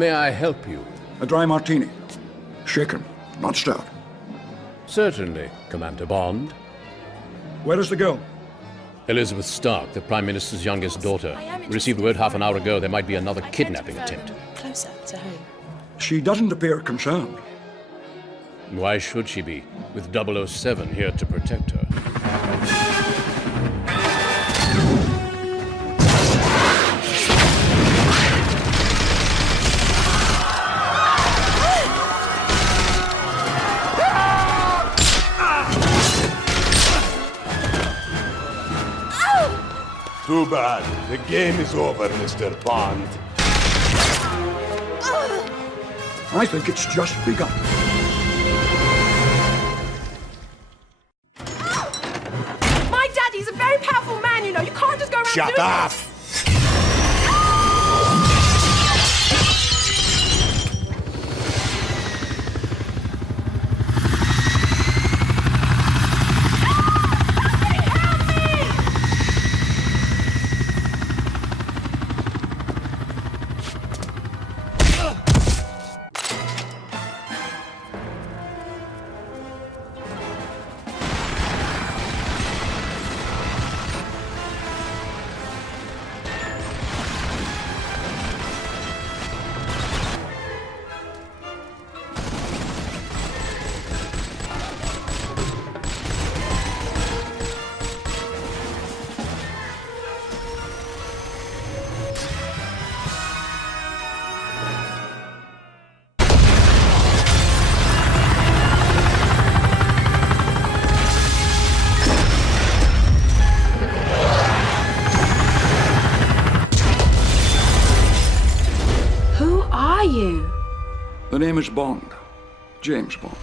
May I help you? A dry martini. Shaken, not stout. Certainly, Commander Bond. Where is the girl? Elizabeth Stark, the Prime Minister's youngest daughter. We received word half an hour ago there might be another kidnapping attempt. Closer to home. She doesn't appear concerned. Why should she be, with 007 here to protect her? Too bad. The game is over, Mr. Bond. I think it's just begun. My daddy's a very powerful man, you know. You can't just go around Shut doing up! this. The name is Bond. James Bond.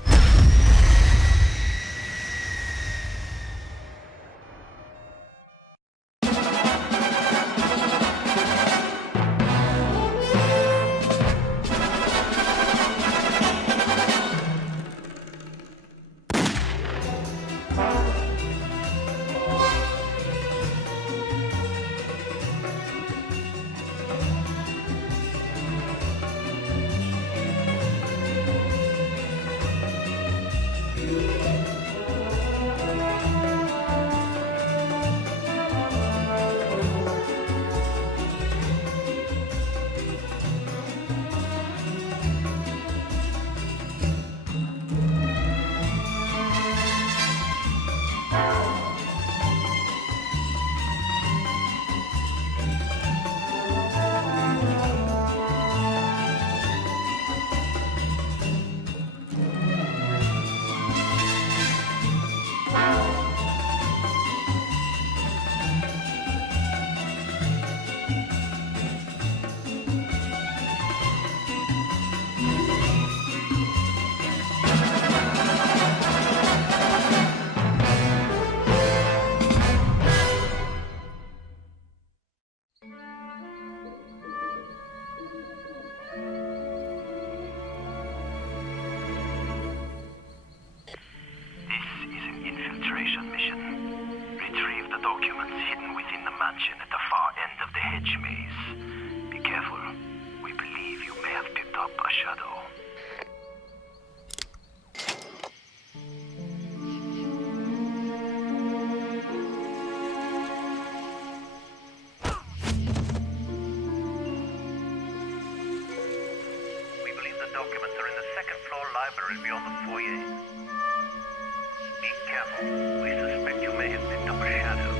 killer is beyond the foyer. Be careful. We suspect you may have picked up a shadow.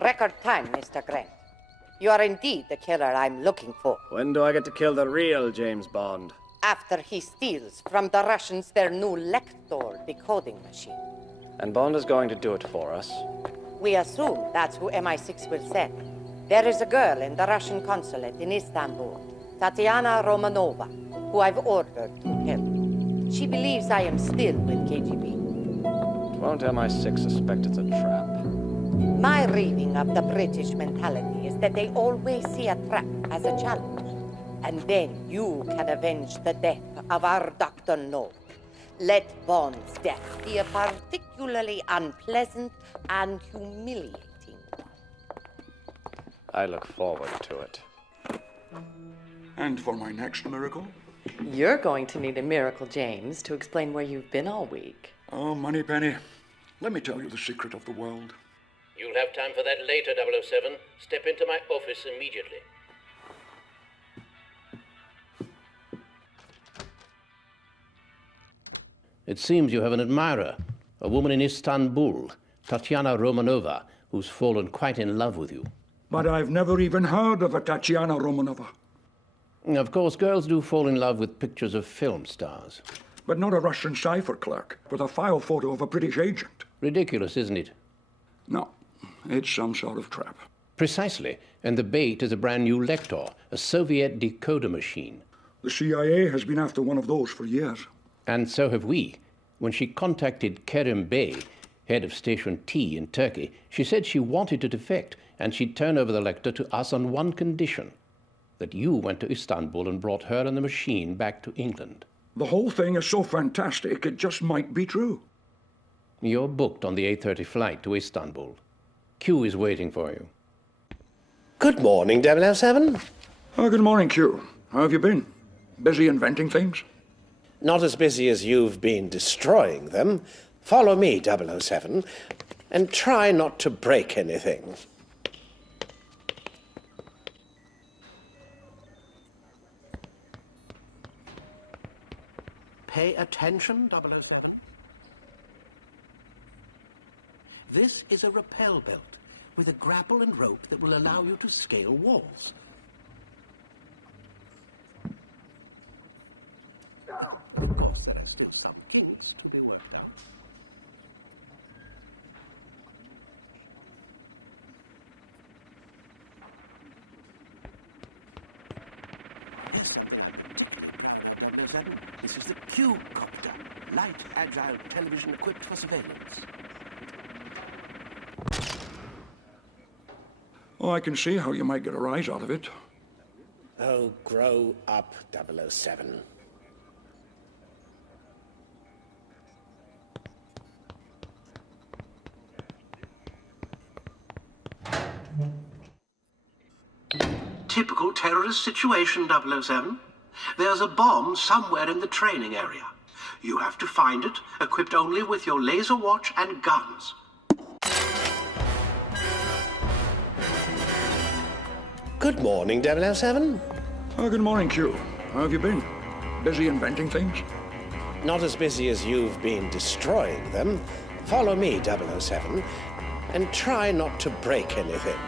Record time, Mr. Grant. You are indeed the killer I'm looking for. When do I get to kill the real James Bond? After he steals from the Russians their new Lector decoding machine. And Bond is going to do it for us. We assume that's who MI6 will send. There is a girl in the Russian consulate in Istanbul, Tatiana Romanova, who I've ordered to kill. She believes I am still with KGB. Won't MI6 suspect it's a trap? My reading of the British mentality is that they always see a trap as a challenge. And then you can avenge the death of our Dr. No. Let Bond's death be a particularly unpleasant and humiliating one. I look forward to it. And for my next miracle? You're going to need a miracle, James, to explain where you've been all week. Oh, Moneypenny, let me tell you the secret of the world. You'll have time for that later, 007. Step into my office immediately. It seems you have an admirer, a woman in Istanbul, Tatiana Romanova, who's fallen quite in love with you. But I've never even heard of a Tatiana Romanova. Of course, girls do fall in love with pictures of film stars. But not a Russian cipher clerk with a file photo of a British agent. Ridiculous, isn't it? No, it's some sort of trap. Precisely. And the bait is a brand new Lector, a Soviet decoder machine. The CIA has been after one of those for years. And so have we. When she contacted Kerim Bey, head of Station T in Turkey, she said she wanted to defect, and she'd turn over the Lector to us on one condition, that you went to Istanbul and brought her and the machine back to England. The whole thing is so fantastic, it just might be true. You're booked on the 8:30 flight to Istanbul. Q is waiting for you. Good morning, 007. Oh, good morning, Q. How have you been? Busy inventing things? Not as busy as you've been destroying them. Follow me, 007, and try not to break anything. Pay attention, 007. This is a rappel belt with a grapple and rope that will allow you to scale walls. Of course, there are still some kinks to be worked out. This is the Q-copter, light, agile, television equipped for surveillance. Oh, I can see how you might get a rise out of it. Oh, grow up, 007. Typical terrorist situation, 007. There's a bomb somewhere in the training area. You have to find it, equipped only with your laser watch and guns. Good morning, 007. Oh, good morning, Q. How have you been? Busy inventing things? Not as busy as you've been destroying them. Follow me, 007, and try not to break anything.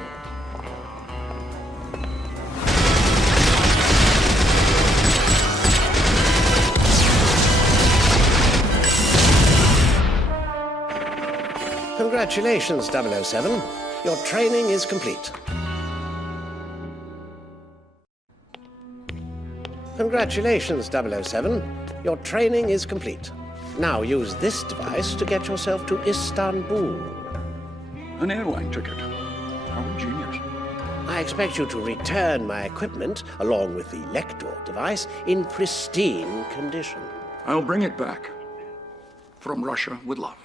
Congratulations, 007. Your training is complete. Congratulations, 007. Your training is complete. Now use this device to get yourself to Istanbul. An airline ticket. How ingenious. I expect you to return my equipment, along with the Lector device, in pristine condition. I'll bring it back. From Russia with love.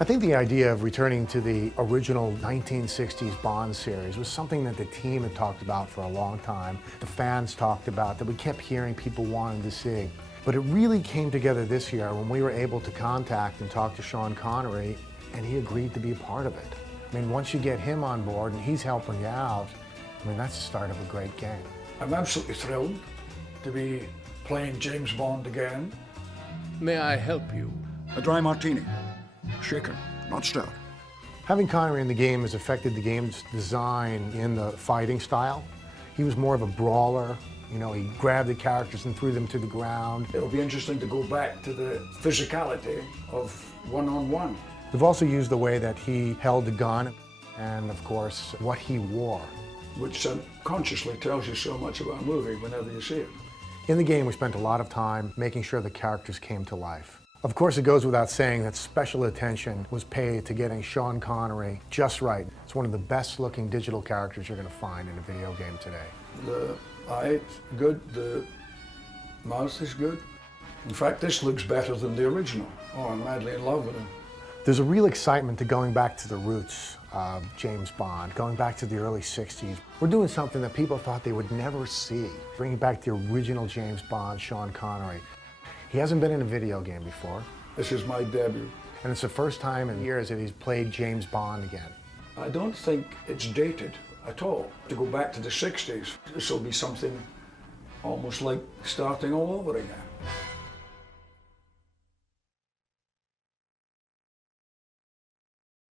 I think the idea of returning to the original 1960s Bond series was something that the team had talked about for a long time, the fans talked about, that we kept hearing people wanting to see. But it really came together this year when we were able to contact and talk to Sean Connery, and he agreed to be a part of it. I mean, once you get him on board and he's helping you out, I mean, that's the start of a great game. I'm absolutely thrilled to be playing James Bond again. May I help you? A dry martini. Shaken, not stirred. Having Connery in the game has affected the game's design in the fighting style. He was more of a brawler. You know, he grabbed the characters and threw them to the ground. It'll be interesting to go back to the physicality of one-on-one. We've also used the way that he held the gun and, of course, what he wore. Which subconsciously tells you so much about a movie whenever you see it. In the game, we spent a lot of time making sure the characters came to life. Of course, it goes without saying that special attention was paid to getting Sean Connery just right. It's one of the best-looking digital characters you're going to find in a video game today. The eye is good, the mouth is good. In fact, this looks better than the original. Oh, I'm madly in love with him. There's a real excitement to going back to the roots of James Bond, going back to the early 60s. We're doing something that people thought they would never see, bringing back the original James Bond, Sean Connery. He hasn't been in a video game before. This is my debut. And it's the first time in years that he's played James Bond again. I don't think it's dated at all. To go back to the 60s, this will be something almost like starting all over again.